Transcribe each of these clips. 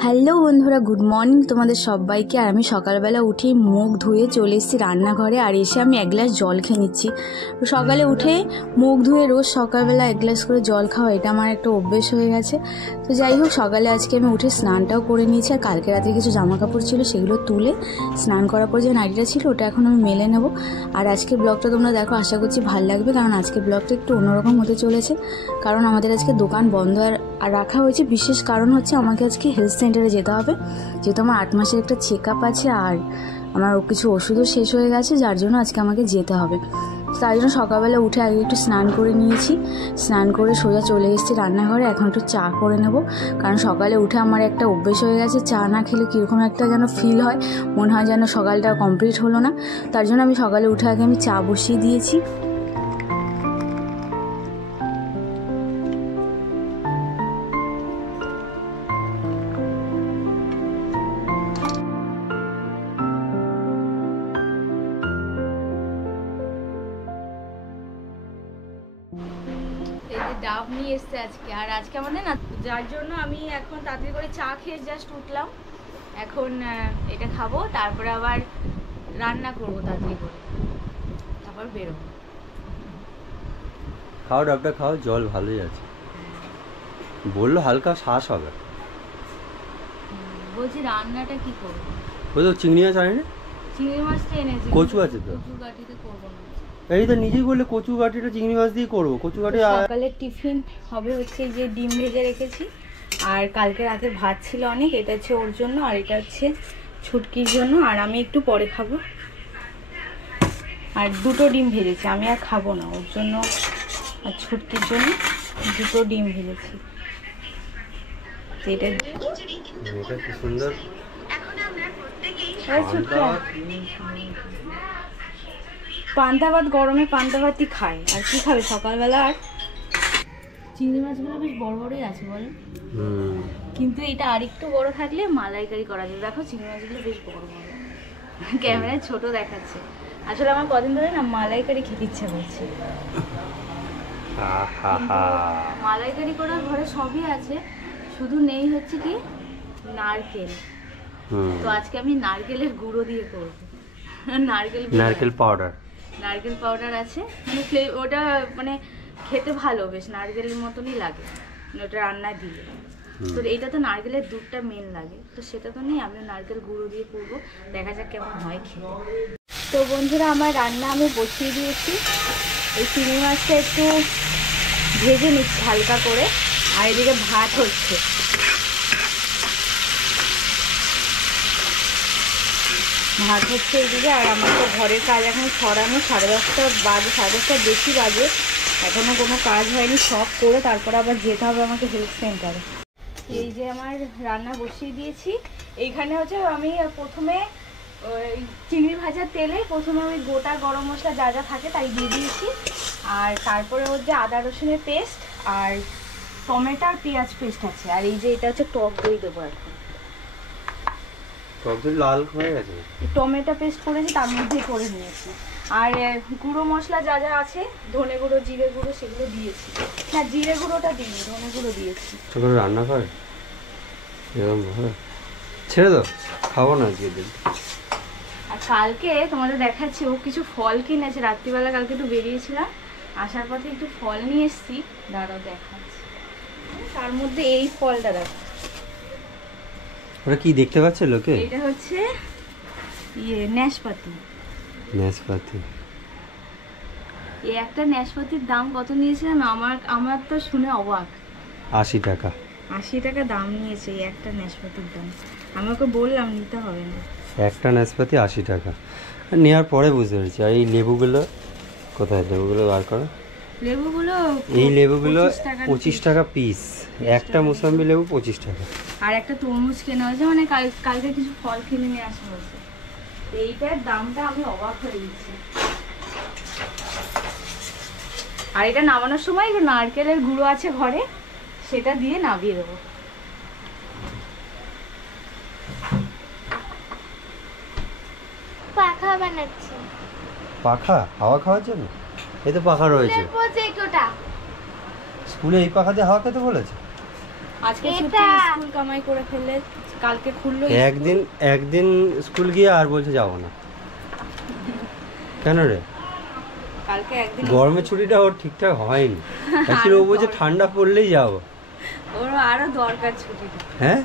Hello বন্ধুরা, good morning তোমাদের সবাইকে। আর আমি সকালবেলা উঠে মুখ ধুয়ে চলে এসেছি রান্নাঘরে, আর এসে আমি এক গ্লাস জল খেয়ে নিচ্ছি। সকালে উঠে মুখ ধুয়ে রোজ সকালবেলা এক গ্লাস করে জল খাওয়া, এটা আমার একটা অভ্যেস হয়ে গেছে। তো যাই হোক, সকালে আজকে আমি উঠে স্নানটাও করে নিয়েছি। আর কালকে রাতে কিছু জামা কাপড় ছিল, সেগুলো তুলে স্নান করার পর যে নাইটিটা ছিল ওটা এখন আমি মেলে নেব। আর আজকের ব্লগটা তোমরা দেখো, আশা করছি ভালো লাগবে, কারণ আজকের ব্লগটা একটু অন্যরকম হতে চলেছে। কারণ আমাদের আজকে দোকান বন্ধ আর রাখা হয়েছে, বিশেষ কারণ হচ্ছে আমাকে আজকে হেলথ সেন্টারে যেতে হবে, যেহেতু আমার 8 মাসের একটা চেক আপ আছে, আর আমার কিছু ওষুধও শেষ হয়ে গেছে, যার জন্য আজকে আমাকে যেতে হবে। তার জন্য সকালবেলা উঠে আগে একটু স্নান করে নিয়েছি, স্নান করে সোজা চলে এসেছি রান্নাঘরে। এখন একটু চা করে নেব, কারণ সকালে উঠে আমার একটা অভ্যেস হয়ে গেছে, চা না খেলে কীরকম একটা যেন ফিল হয়, মনে হয় যেন সকালটা কমপ্লিট হলো না। তার জন্য আমি সকালে উঠে আগে আমি চা বসিয়ে দিয়েছি। ডাব নিয়ে এসছে আজকে, আর আজকে আমাদের না, যার জন্য আমি এখন তাড়াতাড়ি করে চা খেয়ে জাস্ট উঠলাম। এখন এটা খাবো, তারপরে আবার রান্না করবো তাড়াতাড়ি করে, তারপর বেরোবো। খাও ডাবটা খাও, জল ভালোই আছে। বললো হালকা শ্বাস হবে। বলছি রান্নাটা কি করবো? ওই তো চিংড়ি মাছ আনে, চিংড়ি মাছটা এনেছি, কচু আছে তো, কচু গাঠিতে করবো না। এই তো নিজেই বললে কচু গাঠিটা চিংড়ি মাছ দিয়ে করবো। কচু গাঠি সকালের টিফিন হবে হচ্ছে যে ডিম ভেজে রেখেছি, আর কালকে রাতের ভাত ছিল অনেক, এটা হচ্ছে ওর জন্য, আর এটা হচ্ছে ছুটকির জন্য, আর আমি একটু পরে খাবো। আর দুটো ডিম ভেজেছি, আমি আর খাবো না, ওর জন্য আর ছুটকির জন্য দুটো ডিম ভেজেছি। এটা কি সুন্দর পান্তা ভাত, গরমে পান্তা ভাতই খায়, আর কি খাবে সকালবেলা। আর চিংড়ি মাছগুলো বেশ বড় বড়ই আছে বলো, কিন্তু এটা আরেকটু বড় থাকলে মালাইকারি করা যাবে। দেখো চিংড়ি মাছগুলো বেশ বড় বড়, ক্যামেরায় ছোট দেখাচ্ছে, আসলে আমার কদিন ধরে না মালাইকারি খেতে ইচ্ছা করছে। মালাইকারি করার ঘরে সবই আছে, শুধু নেই হচ্ছে কি নারকেল। তো আজকে আমি নারকেলের গুঁড়ো দিয়ে করবো। নারকেল পাউডার আছে, মানে ওটা মানে খেতে ভালো, বেশ নারকেলের মতনই লাগে ওটা রান্নায় দিলে। তো এটা তো নারকেলের দুধটা মেন লাগে, তো সেটা তো নেই, আমি নারকেল গুঁড়ো দিয়ে করবো, দেখা যাক কেমন হয় খেতে। তো বন্ধুরা, আমার রান্না আমি বসিয়ে দিয়েছি। এই চিংড়ি মাছটা একটু ভেজে নিচ্ছি হালকা করে, আর এদিকে ভাত হচ্ছে। ভাত হচ্ছে এইদিকে, আর আমার তো ঘরের কাজ এখন সরানো, 10:30 বাজে, 10:30 বেশি বাজে, এখনও কোনো কাজ হয়নি, সব করে তারপরে আবার যেতে হবে আমাকে হেলথ সেন্টারে। এই যে আমার রান্না বসিয়ে দিয়েছি, এইখানে হচ্ছে আমি প্রথমে ওই চিংড়ি ভাজার তেলে প্রথমে ওই গোটা গরম মশলা যা যা থাকে তাই দিয়ে দিয়েছি, আর তারপরে ওর যে আদা রসুনের পেস্ট আর টমেটো আর পেঁয়াজ পেস্ট আছে, আর এই যে এটা হচ্ছে টক দই দেবো এখন। লাল হয়ে গেছে, টমেটো পেস্ট করেছি তার মধ্যেই করে নিয়েছি, আর গুঁড়ো মশলা যা যা আছে, ধনে গুঁড়ো জিরে গুঁড়ো সেগুলো দিয়েছি। না, জিরে গুঁড়োটা দিইনি, ধনে গুঁড়ো দিয়েছি। রান্না করে এরকম ছেড়ে দাও, খাবো না আজকে দিন। আর কালকে তোমাদের দেখাচ্ছি, ও কিছু ফল কিনেছে রাত্রিবেলা, কালকে একটু বেরিয়েছিলাম, আসার পথে একটু ফল নিয়ে এসেছি, দাঁড়াও দেখাচ্ছি। তার মধ্যে এই ফলটা দেখো, ওটা কি দেখতে পাচ্ছে লোকে? এটা হচ্ছে নাশপাতি। এই একটা নাশপাতির দাম কত নিয়েছিলাম, আমার তো শুনে অবাক। 80 টাকা। 80 টাকা দাম নিয়েছে এই একটা নাশপাতির দাম। আমি ওকে বললাম নিতে হবে না, একটা নাশপাতি 80 টাকা। নেওয়ার পরে বুঝতে পেরেছি। আর এই লেবুগুলো কোথায়? লেবুগুলো বার করো। এই লেবুগুলো 25 টাকা পিস, একটা মুসাম্বি লেবু 25 টাকা। আর একটা তরমুজ কেনা হয়েছে, মানে কালকে কিছু ফল কিনে নিয়ে আসা হয়েছে, এইটার দামটা আমি অবাক হয়ে গেছি। আর এটা নামানোর সময় যে নারকেলের গুঁড়ো আছে ঘরে, সেটা দিয়ে নামিয়ে দেবো। পাখা বানাচ্ছি। পাখা হাওয়া খাওয়ার জন্য? এই তো পাখা রয়েছে। স্কুলে এই পাখা দিয়ে হাওয়া খেতে বলেছে? আজকে ছুটি, স্কুল কামাই করে ফেলে, কালকে খুললো। একদিন স্কুল গিয়ে আর বলছে যাবো না কেন রে? কালকে একদিন গরমের ছুটিটা ওর ঠিকঠাক হয়নি। অ্যাকচুয়ালি ও বলছে ঠান্ডা পড়লেই যাবো। ওর আরো দরকার ছুটিটা। হ্যাঁ,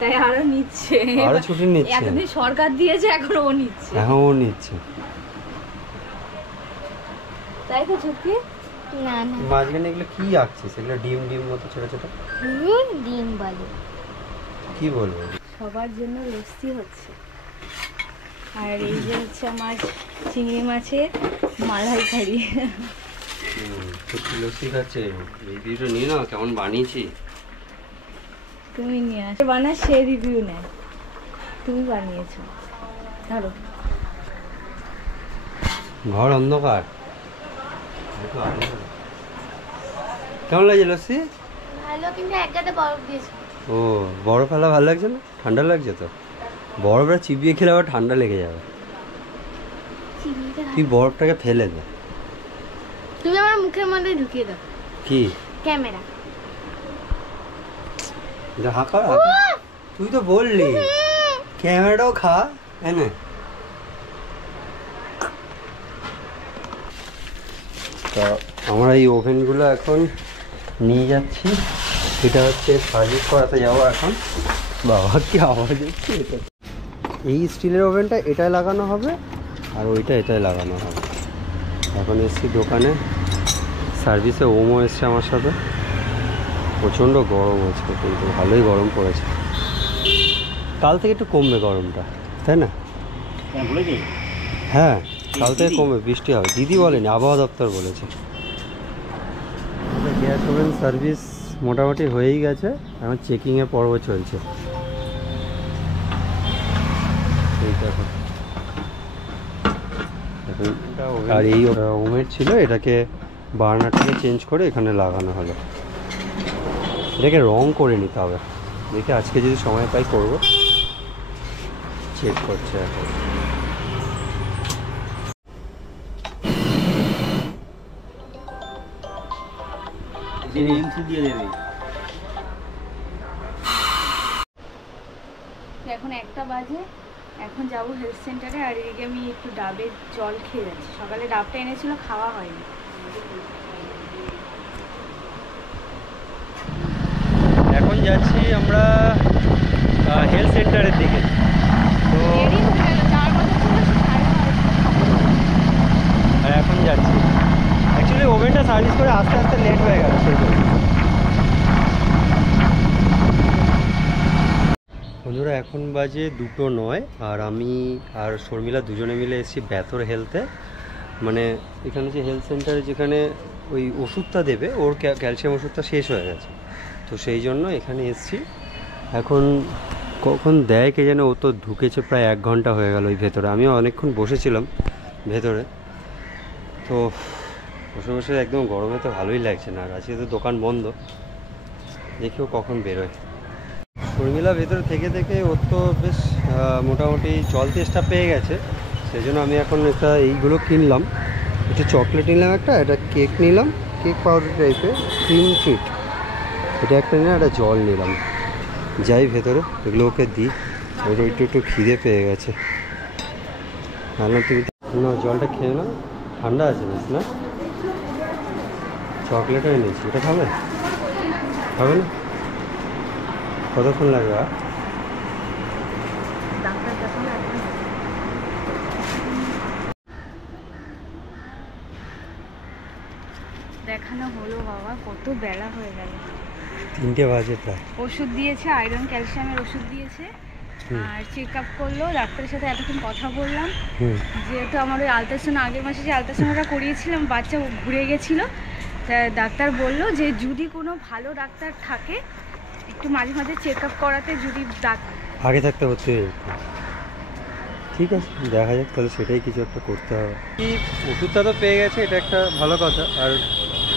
তাই আরো নিচ্ছে, আরো ছুটি নিচ্ছে। এতদিন সরকার দিয়েছে, এখন ও নিচ্ছে। এখন ও নিচ্ছে। তাই তো ছুটি। না না মাঝখানে এগুলো কি আঁকছিস? এগুলো ডিম মতো ছোট ছোট ডিম বলে। কি বলবো? সবার জন্য লস্যি হচ্ছে। আর এই যে হচ্ছে আমার চিংড়ি মাছের মালাইকারি। লস্যি খাচ্ছে। রিভিউটা নিয়ে নাও, কেমন বানিয়েছি। তুমি নিয়ে আসো, বানা সে রিভিউ নেয়, তুমি বানিয়েছো। ধরো, ঘর অন্ধকার। কেমন লাগছে লস্যি? ভালো, কিন্তু এক গাদা বরফ দিয়েছে। ও, বরফ ফেলা ভালো লাগছে না? ঠান্ডা লাগছে তো। বরফটা চিবিয়ে খেলে আবার ঠান্ডা লেগে যাবে। তুই বরফটাকে ফেলে দে। তুমি আমার মুখের মধ্যে ঢুকিয়ে দাও। কি ক্যামেরা? হাঁকা, তুই তো বললি ক্যামেরাটাও খা। এনে তা আমরা এই ওভেনগুলো এখন নিয়ে যাচ্ছি। এটা হচ্ছে সার্ভিস করাতে যাবো এখন। বাবা কি আওয়াজ হচ্ছে! এটা এই স্টিলের ওভেনটা এটাই লাগানো হবে, আর ওইটা এটাই লাগানো হবে। এখন এসছি দোকানে, সার্ভিসে ওমো এসছে আমার সাথে। প্রচণ্ড গরম হচ্ছে, কিন্তু ভালোই গরম পড়েছে। কাল থেকে একটু কমবে গরমটা, তাই না? হ্যাঁ, কাল থেকে কমবে, বৃষ্টি হবে। দিদি বলেনি, আবহাওয়া দপ্তর বলেছে। গ্যাস ওভেন সার্ভিস মোটামুটি হয়েই গেছে, এখন চেকিংয়ের পর্ব চলছে। এই দেখো, আর এই ওভেন ছিল, এটাকে বার্নারটাকে চেঞ্জ করে এখানে লাগানো হলো। এটাকে রং করে নিতে হবে। দেখি আজকে যদি সময় পাই করবো। চেক করছে এখন। এখন 1টা বাজে, এখন যাবো হেলথ সেন্টারে। আর এদিকে আমি একটু ডাবের জল খেয়ে যাচ্ছি। সকালে ডাবটা এনেছিল, খাওয়া হয়নি। এখন যাচ্ছি আমরা হেলথ সেন্টারের দিকে। তো আর এখন যাচ্ছি। অ্যাকচুয়ালি ওভেনটা সার্ভিস করে আস্তে আস্তে লেট হয়ে গেল সেই জন্য। বন্ধুরা, এখন বাজে 2:09, আর আমি আর শর্মিলা দুজনে মিলে এসেছি বেতর হেলথে। মানে এখানে যে হেলথ সেন্টারে যেখানে ওই ওষুধটা দেবে, ওর ক্যালসিয়াম ওষুধটা শেষ হয়ে গেছে, তো সেই জন্য এখানে এসেছি। এখন কখন দেয় কে যেন, ও তো ঢুকেছে প্রায় 1 ঘন্টা হয়ে গেল ওই ভেতরে। আমিও অনেকক্ষণ বসেছিলাম ভেতরে, তো বসে বসে একদম গরমে তো ভালোই লাগছে না। আর আজকে তো দোকান বন্ধ, দেখি ও কখন বেরোয়। শর্মিলা ভেতরে থেকে থেকে ওর তো বেশ মোটামুটি জল তেষ্টা পেয়ে গেছে, সেই জন্য আমি এখন একটা এইগুলো কিনলাম। একটা চকলেট নিলাম, একটা কেক নিলাম, কেক পাউডার টাইপের ক্রিম ট্রিট, এটা একটা নিলাম, একটা জল নিলাম। যাই ভেতরে, এগুলো ওকে দিই। ওর একটু খিদে পেয়ে গেছে। ভাবলাম তুমি না জলটা খেয়ে নাও, ঠান্ডা আছে বেশ না? চকলেটও এনেছি, এটা খাবে? খাবে না? কতক্ষণ লাগবে? দেখানো হলো বাবা, কত বেলা হয়ে গেল। 3টে বাজে প্রায়। ওষুধ দিয়েছে, আয়রন ক্যালসিয়ামের ওষুধ দিয়েছে, আর চেক আপ করলো। ডাক্তারের সাথে এতক্ষণ কথা বললাম, যেহেতু আমার ওই আলট্রাসাউন্ড আগের মাসে যে আলট্রাসাউন্ডটা করিয়েছিলাম, বাচ্চা ঘুরে গেছিলো। তা ডাক্তার বললো যে যদি কোনো ভালো ডাক্তার থাকে একটু মাঝে মাঝে চেক আপ করাতে, যদি আগে থাকতে হচ্ছে। ঠিক আছে, দেখা যাক তাহলে, সেটাই কিছু একটা করতে হবে। ওষুধটা তো পেয়ে গেছে, এটা একটা ভালো কথা। আর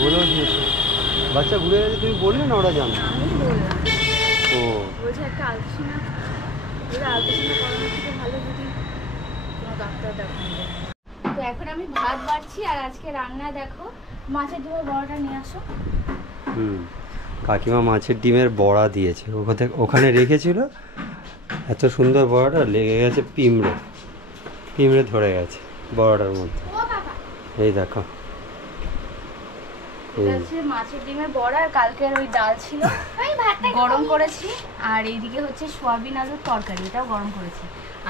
বলেও দিয়েছে, বাচ্চা ঘুরে গেছে। তুমি বললে না ওরা জানো? আমি বললাম। ও বলছে একটা আলট্রাসাউন্ড করানোর থেকে ভালো যদি কোনো ডাক্তার দেখানো যায়। তো এখন আমি ভাত বাড়ছি, আর আজকে রান্না দেখো, মাছের ঝোল বড়টা নিয়ে আসো। কাকিমা মাছের ডিমের বড়া দিয়েছে, ওখানে রেখেছিল। এত সুন্দর বড়াটা, লেগে গেছে পিঁমড়ে ধরে গেছে বড়াটার মধ্যে। এই দেখো, মাছের ডিমের বড়া, আর কালকের ওই ডাল ছিল গরম করেছি, আর এইদিকে হচ্ছে সোয়াবিন আলুর তরকারি, এটাও গরম করেছি।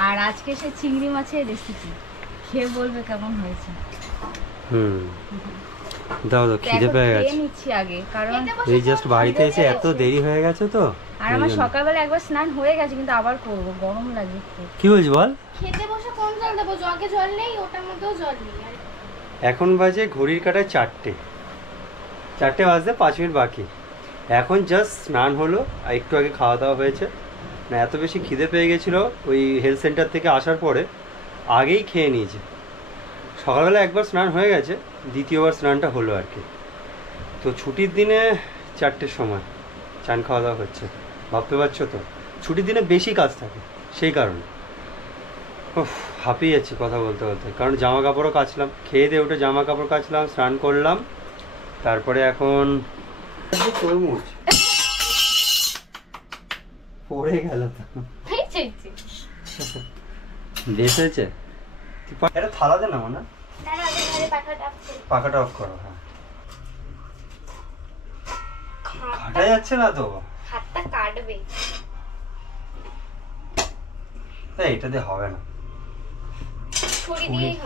আর আজকে সে চিংড়ি মাছের রেসিপি, খেয়ে বলবে কেমন হয়েছে। দাও খিদে পেয়ে গেছে, নিচ্ছি আগে, কারণ এই জাস্ট বাড়িতে এসে এত দেরি হয়ে গেছে তো। আর আমার সকালবেলা একবার স্নান হয়ে গেছে, কিন্তু আবার করব, গরম লাগে। কি বলছিস বল? খেতে বসে কোন জল দেবো? জগে জল নেই, ওটার মধ্যেও জল নেই। এখন বাজে ঘড়ির কাঁটায় 4টে বাজতে 5 মিনিট বাকি। এখন জাস্ট স্নান হলো, আর একটু আগে খাওয়া দাওয়া হয়েছে। না এত বেশি খিদে পেয়ে গেছিলো ওই হেলথ সেন্টার থেকে আসার পরে, আগেই খেয়ে নিয়েছে। সকালবেলা একবার স্নান হয়ে গেছে, দ্বিতীয়বার স্নানটা হলো আর কি। তো ছুটির দিনে 4টের সময় চান খাওয়া দাওয়া হচ্ছে, ভাবতে পারছো তো। ছুটির দিনে বেশি কাজ থাকে, সেই কারণে হাঁপিয়ে যাচ্ছি কথা বলতে বলতে। কারণ জামা কাপড়ও কাচলাম, খেয়ে দিয়ে উঠে জামা কাপড় কাচলাম, স্নান করলাম, তারপরে এখন তরমুজ পড়ে গেল তো। বেশ হয়েছে। এটা থালা দে না মনে, পাখাটা অফ করো। হ্যাঁ, কাটা যাচ্ছে না তো, হাতটা কাটবে। এটা দিয়ে হবে না।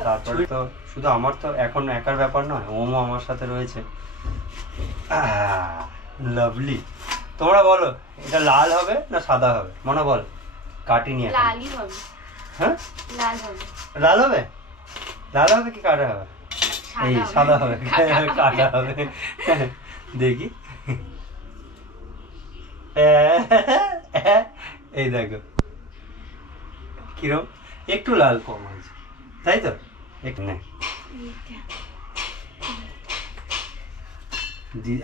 তারপরে তো শুধু আমার তো এখন একার ব্যাপার নয়, ওমও আমার সাথে রয়েছে। লাভলি। তোমরা বলো এটা লাল হবে না সাদা হবে? মনে বল, কাটি নিয়ে। লালই হবে। হ্যাঁ, লাল হবে। লাল হবে? লাল হবে কি কাটা হবে? এই সাদা হবে, কাটা হবে। দেখি, এই দেখো কিরম, একটু লাল কম হয়েছে, তাই তো? একটু নেই,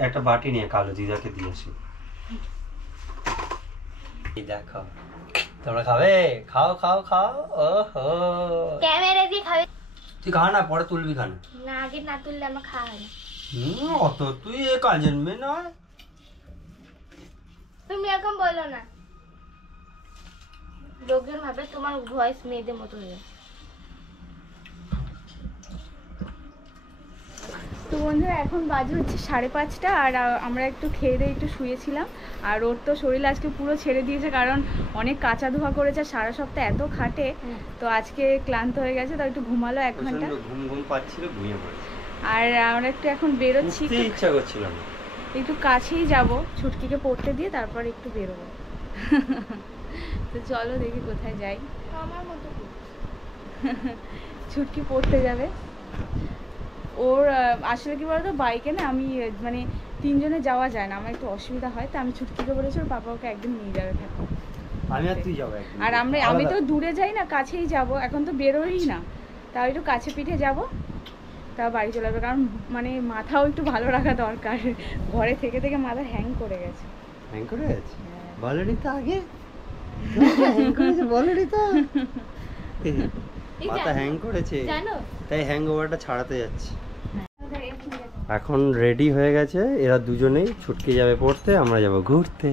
একটা বাটি নিয়ে কালো দিদাকে দিয়েছি। এই দেখো, তোমরা খাবে? খাও খাও খাও। ওহো, ক্যামেরা দিয়ে খাবে। তুই খা না, পরে তুলবি খানা। না, আগে না তুললে আমার খাওয়া হয় না। অত তুই এ কাজের মেয়ে নয়। তুমি এখন বলো না, লোকজন ভাবে তোমার ভয়েস মেয়েদের মতো হয়ে যায়। তো বন্ধুরা, এখন বাজে হচ্ছে 5:30, আর আমরা একটু খেয়ে দিয়ে একটু শুয়েছিলাম। আর ওর তো শরীর আজকে পুরো ছেড়ে দিয়েছে, কারণ অনেক কাঁচা ধোয়া করেছে, সারা সপ্তাহ এত খাটে। তো আজকে ক্লান্ত হয়ে গেছে, তো একটু ঘুমালো 1 ঘন্টা। ঘুম পাচ্ছিল, ঘুমিয়ে পড়েছে। আর আমরা একটু এখন বেরোচ্ছি, ইচ্ছা করছিল না, একটু কাছেই যাব, ছুটকিকে পড়তে দিয়ে তারপর একটু বেরোবো। তো চলো দেখি কোথায় যাই। আমার মতো ছুটকি পড়তে যাবে। ওর আসলে কি বলতো, বাইকে না আমি মানে 3 জনে যাওয়া যায় না, আমার একটু অসুবিধা হয়। তো আমি ছুটকিকে বলেছি ওর পাপা ওকে একদিন নিয়ে যাবে থাকো। আমি আর তুই যাবো। আর আমি তো দূরে যাই না, কাছেই যাব, এখন তো বেরোই না, তাও একটু কাছে পিঠে যাব, তাও বাড়ি চলে যাবে। কারণ মানে মাথাও একটু ভালো রাখা দরকার, ঘরে থেকে থেকে মাথা হ্যাং করে গেছে। হ্যাং করে গেছে? বলনি তো আগে, বলনি তো। মাথা হ্যাং করেছে জানো, তাই হ্যাংওভারটা ছাড়াতে যাচ্ছে। এখন রেডি হয়ে গেছে এরা দুজনেই, ছুটকে যাবে পড়তে, আমরা যাব ঘুরতে।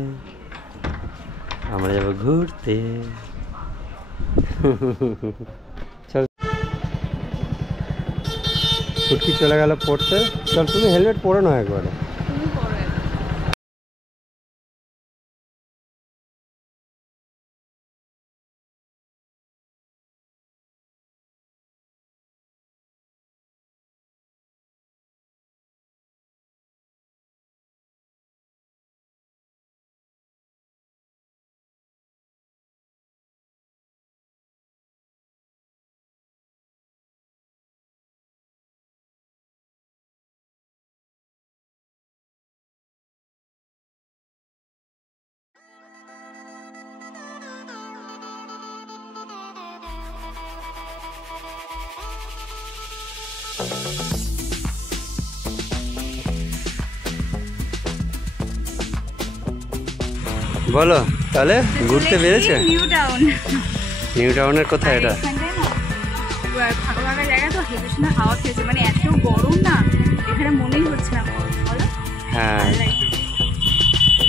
চল, ছুটকি চলে গেল পড়তে। চল, তুমি হেলমেট পরে নাও একবারে। বলো তাহলে ঘুরতে বেরোছে? নিউ টাউনের কোথায় এটা? ফাঁকা ফাঁকা জায়গা তো, হেঁটে শুনে হাওয়া খেয়েছে, মানে এত গরম না এখানে, মনেই হচ্ছে না গরম। বলো, হ্যাঁ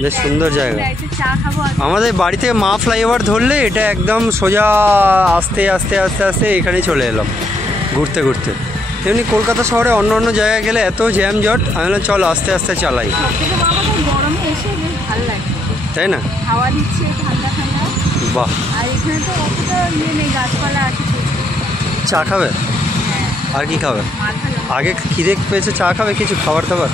বেশ সুন্দর জায়গা। চা খাবো। আমাদের বাড়ি থেকে মা ফ্লাইওভার ধরলে এটা একদম সোজা আস্তে আস্তে আস্তে আস্তে এখানেই চলে এলাম ঘুরতে ঘুরতে। এমনি কলকাতা শহরে অন্য অন্য জায়গায় গেলে এত জ্যাম জট, আমি বললাম চলো আস্তে আস্তে চালাই। গরমে এসে বেশ ভালো লাগছে, তাই না? হাওয়া দিচ্ছে ঠান্ডা ঠান্ডা। বাহ। আর এখানে তো অতটা ইয়ে নেই, গাছপালা আছে। চা খাবে? আর কি খাবে? আগে খিদে পেয়েছে, চা খাবে কিছু খাবার দাবার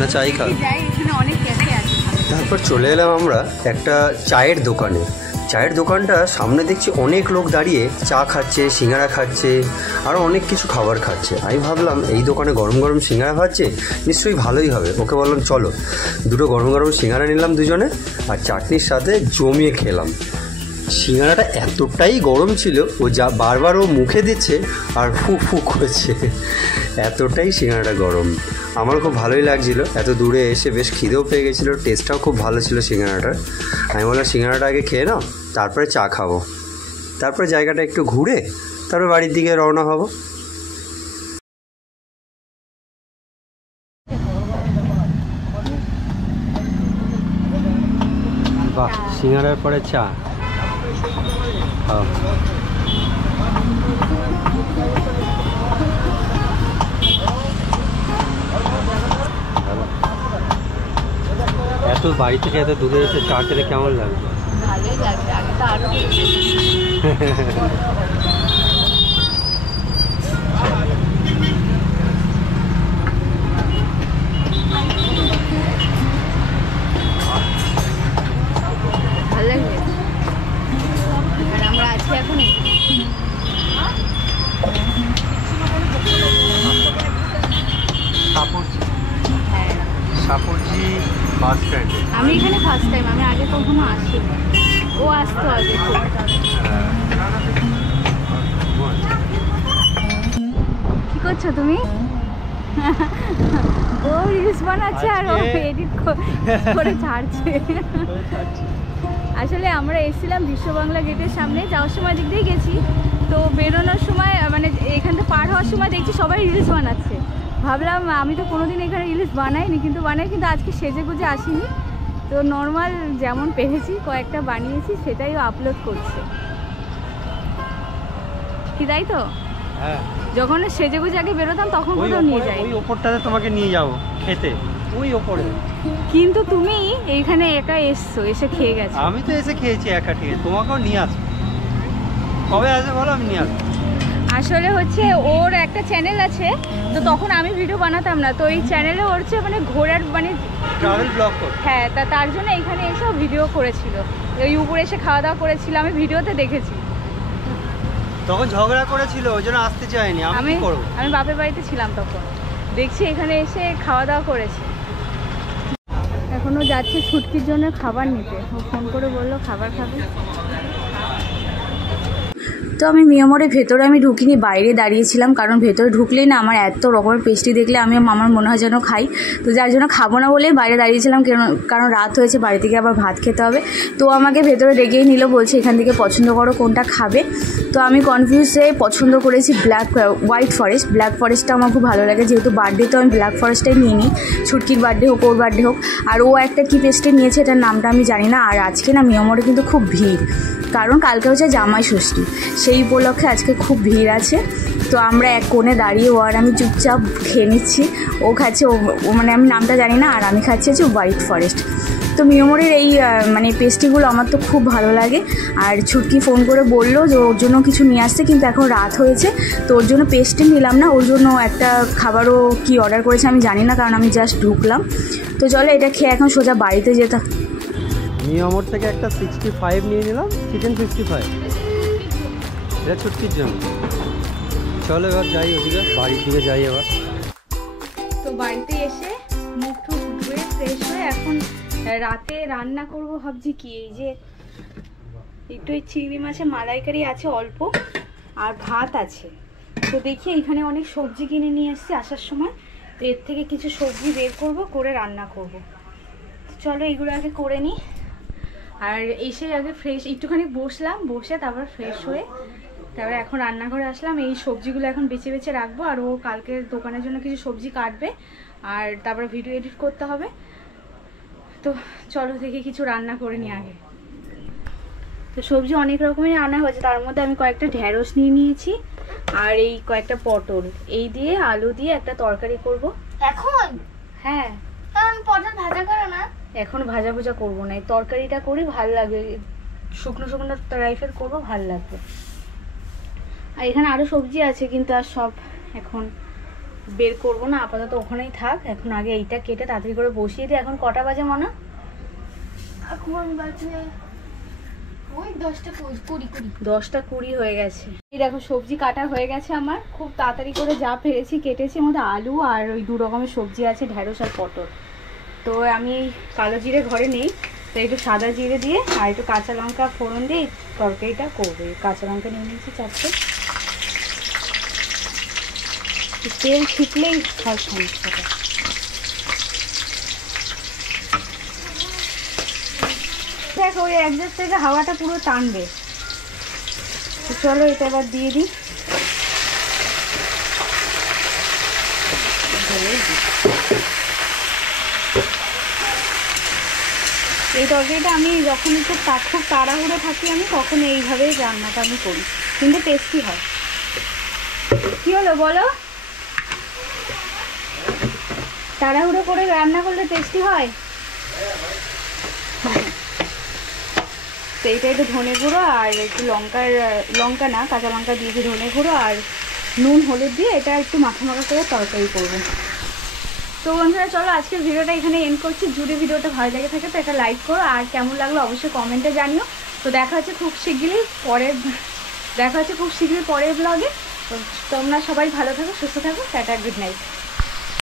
না চাই খাবে? এখানে অনেক ক্যাফে আছে। তারপর চলে এলাম আমরা একটা চায়ের দোকানে। চায়ের দোকানটা সামনে দেখছি অনেক লোক দাঁড়িয়ে চা খাচ্ছে, সিঙ্গারা খাচ্ছে, আরও অনেক কিছু খাবার খাচ্ছে। আমি ভাবলাম এই দোকানে গরম গরম সিঙ্গারা খাচ্ছে, নিশ্চয়ই ভালোই হবে। ওকে বললাম চলো, দুটো গরম গরম সিঙ্গারা নিলাম দুজনে, আর চাটনির সাথে জমিয়ে খেলাম। সিঙ্গারাটা এতটাই গরম ছিল, ও যা বারবার ও মুখে দিচ্ছে আর ফু ফু করছে, এতটাই সিঙ্গারাটা গরম। আমার খুব ভালোই লাগছিলো, এত দূরে এসে বেশ খিদেও পেয়ে গেছিলো, টেস্টটাও খুব ভালো ছিল সিঙ্গারাটার। আমি বললাম সিঙ্গারাটা আগে খেয়ে নাও, তারপরে চা খাবো, তারপরে জায়গাটা একটু ঘুরে তারপরে বাড়ির দিকে রওনা হব। বাহ, সিঙ্গারার পরে চা। এত বাড়ি থেকে এত দূরে এসে চা খেলে কেমন লাগবে? ভালোই লাগবে, আগে তো আরো ভালো লাগবে। আর আমরা আছি এখন সাপুরজি বাস স্ট্যান্ডে। আমি এখানে ফার্স্ট টাইম, আমি আগে কখনো আসিনি। ও আসতো আগে। কি করছো তুমি? ও রিলস বানাচ্ছে আর ও এডিট করে ছাড়ছে। আসলে আমরা এসেছিলাম বিশ্ব বাংলা গেটের সামনে, যাওয়ার সময় দিক দিয়ে গেছি, তো বেরোনোর সময় মানে এখানটা পার হওয়ার সময় দেখছি সবাই রিলস বানাচ্ছে। ভাবলাম আমি তো কোনোদিন এখানে রিলস বানাইনি, কিন্তু আজকে সেজে গুজে আসিনি, তো নর্মাল যেমন পেরেছি কয়েকটা বানিয়েছি, সেটাই আপলোড করছে। কি তাই তো? হ্যাঁ, যখন সেজে গুজে আগে বেরোতাম তখন কোথাও নিয়ে যাই। ওই ওপরটাতে তোমাকে নিয়ে যাবো খেতে, ওই ওপরে। কিন্তু তুমি এইখানে একা এসছো, এসে খেয়ে গেছো। আমি তো এসে খেয়েছি একা, ঠিক আছে, তোমাকেও নিয়ে আসবো। কবে আসবে বলো, আমি নিয়ে আসবো। আসলে হচ্ছে ওর একটা চ্যানেল আছে, তো তখন আমি ভিডিও বানাতাম না, তো এই চ্যানেলে ওর হচ্ছে মানে ঘোরার মানে ট্রাভেল ব্লগ করে। হ্যাঁ, তার জন্য এখানে এসেও ভিডিও করেছিল, ওই উপরে এসে খাওয়া দাওয়া করেছিল, আমি ভিডিওতে দেখেছি। তখন ঝগড়া করেছিল, ওই জন্য আসতে চাইনি। আমি বাপের বাড়িতে ছিলাম, তখন দেখছি এখানে এসে খাওয়া দাওয়া করেছে। এখনো যাচ্ছে ছুটকির জন্য খাবার নিতে, ও ফোন করে বললো খাবার খাবে। তো আমি মিয়ামরের ভেতরে আমি ঢুকিনি, বাইরে দাঁড়িয়েছিলাম, কারণ ভেতরে ঢুকলেই না আমার এত রকমের পেস্ট্রি দেখলে আমার মনে হয় যেন খাই, তো যার জন্য খাবো না বলেই বাইরে দাঁড়িয়েছিলাম, কারণ রাত হয়েছে, বাড়ি থেকে আবার ভাত খেতে হবে। তো আমাকে ভেতরে ডেকেই নিল, বলছে এখান থেকে পছন্দ করো কোনটা খাবে। তো আমি কনফিউজ হয়ে পছন্দ করেছি হোয়াইট ফরেস্ট। ব্ল্যাক ফরেস্টটা আমার খুব ভালো লাগে, যেহেতু বার্থডে, তো আমি ব্ল্যাক ফরেস্টটাই নিয়ে নিই, ছুটকির বার্থডে হোক ওর বার্থডে হোক। আর ও একটা কী পেস্ট্রি নিয়েছে, এটার নামটা আমি জানি না। আর আজকে না মিয়ামরে কিন্তু খুব ভিড়, কারণ কালকে হচ্ছে জামাই ষষ্ঠী, সেই উপলক্ষে আজকে খুব ভিড় আছে। তো আমরা এক কোণে দাঁড়িয়ে ও আর আমি চুপচাপ খেয়ে নিচ্ছি, ও খাচ্ছে ও মানে আমি নামটা জানি না, আর আমি খাচ্ছি হচ্ছে হোয়াইট ফরেস্ট। তো মিয়ামরের এই মানে পেস্ট্রিগুলো আমার তো খুব ভালো লাগে। আর ছুটকি ফোন করে বললো যে ওর জন্য কিছু নিয়ে আসতে, কিন্তু এখন রাত হয়েছে, তো ওর জন্য পেস্ট্রি নিলাম না, ওর জন্য একটা খাবারও কি অর্ডার করেছে আমি জানি না, কারণ আমি জাস্ট ঢুকলাম। তো চলো এটা খেয়ে এখন সোজা বাড়িতে যেতাম। মিয়ামর থেকে একটা 65 নিয়ে নিলাম, চিকেন 65, এটা ছুটকির জন্য। চলো এবার যাই ওদিকে, বাড়ির দিকে যাই এবার। তো বাড়িতে এসে মুখ টুক ধুয়ে ফ্রেশ হয়ে এখন রাতে রান্না করব ভাবছি। কি এই যে একটু এই চিংড়ি মাছের মালাইকারি আছে অল্প, আর ভাত আছে। তো দেখি এখানে অনেক সবজি কিনে নিয়ে এসেছি আসার সময়, তো এর থেকে কিছু সবজি বের করব, করে রান্না করব। চলো এগুলো আগে করে নিই। আর এসে আগে ফ্রেশ একটুখানি বসলাম, বসে তারপর ফ্রেশ হয়ে তারপরে এখন রান্নাঘরে আসলাম। এই সবজিগুলো এখন বেছে বেছে রাখবো, আর ও কালকে দোকানের জন্য কিছু সবজি কাটবে, আর তারপরে ভিডিও এডিট করতে হবে। তো চলো দেখি কিছু রান্না করে নিই আগে। তো সবজি অনেক রকমের আনা হয়েছে, তার মধ্যে আমি কয়েকটা ঢ্যাঁড়স নিয়ে নিয়েছি আর এই কয়েকটা পটল, এই দিয়ে আলু দিয়ে একটা তরকারি করব এখন হ্যাঁ কারণ পটল ভাজা করো না। এখন ভাজা ভুজা করবো না, এই তরকারিটা করি ভাল লাগবে, শুকনো শুকনো টাইপের করবো ভাল লাগবে। আর এখানে আরও সবজি আছে কিন্তু আর সব এখন বের করবো না, আপাতত ওখানেই থাক। এখন আগে এইটা কেটে তাড়াতাড়ি করে বসিয়ে দিই। এখন কটা বাজে মনে? এখন বাজে ওই 10:20 হয়ে গেছে। এই দেখো সবজি কাটা হয়ে গেছে আমার, খুব তাড়াতাড়ি করে যা পেরেছি কেটেছি। এর মধ্যে আলু আর ওই 2 রকমের সবজি আছে, ঢ্যাঁড়স আর পটল। তো আমি এই কালো জিরে ঘরে নেই, তো একটু সাদা জিরে দিয়ে আর একটু কাঁচা লঙ্কা ফোড়ন দিয়ে তরকারিটা করবো। কাঁচা লঙ্কা নিয়ে নিয়েছি 4টে। তেল ছিটলেই হয় সমস্যাটা। দেখো ওই একজাস্ট থেকে হাওয়াটা পুরো টানবে। চলো এটা এবার দিয়ে দিই। এই তরকারিটা আমি যখন একটু খুব তাড়াহুড়ো থাকি আমি তখন এইভাবেই রান্নাটা আমি করি, কিন্তু টেস্টি হয়। কি হলো বলো? তাড়াহুড়ো করে রান্না করলে টেস্টি হয়। তো এইটা একটু ধনে গুঁড়ো আর একটু লঙ্কা না কাঁচা লঙ্কা দিয়েছি, ধনে গুঁড়ো আর নুন হলুদ দিয়ে এটা একটু মাখা করে তরকারি করবো। তো বন্ধুরা চলো আজকের ভিডিওটা এখানে এন্ড করছি। যদি ভিডিওটা ভালো লেগে থাকে তো একটা লাইক করো, আর কেমন লাগলো অবশ্যই কমেন্টে জানিও। তো দেখা হচ্ছে খুব শিগগিরই পরের ব্লগে। তো তোমরা সবাই ভালো থাকো, সুস্থ থাকো। Tata, good night.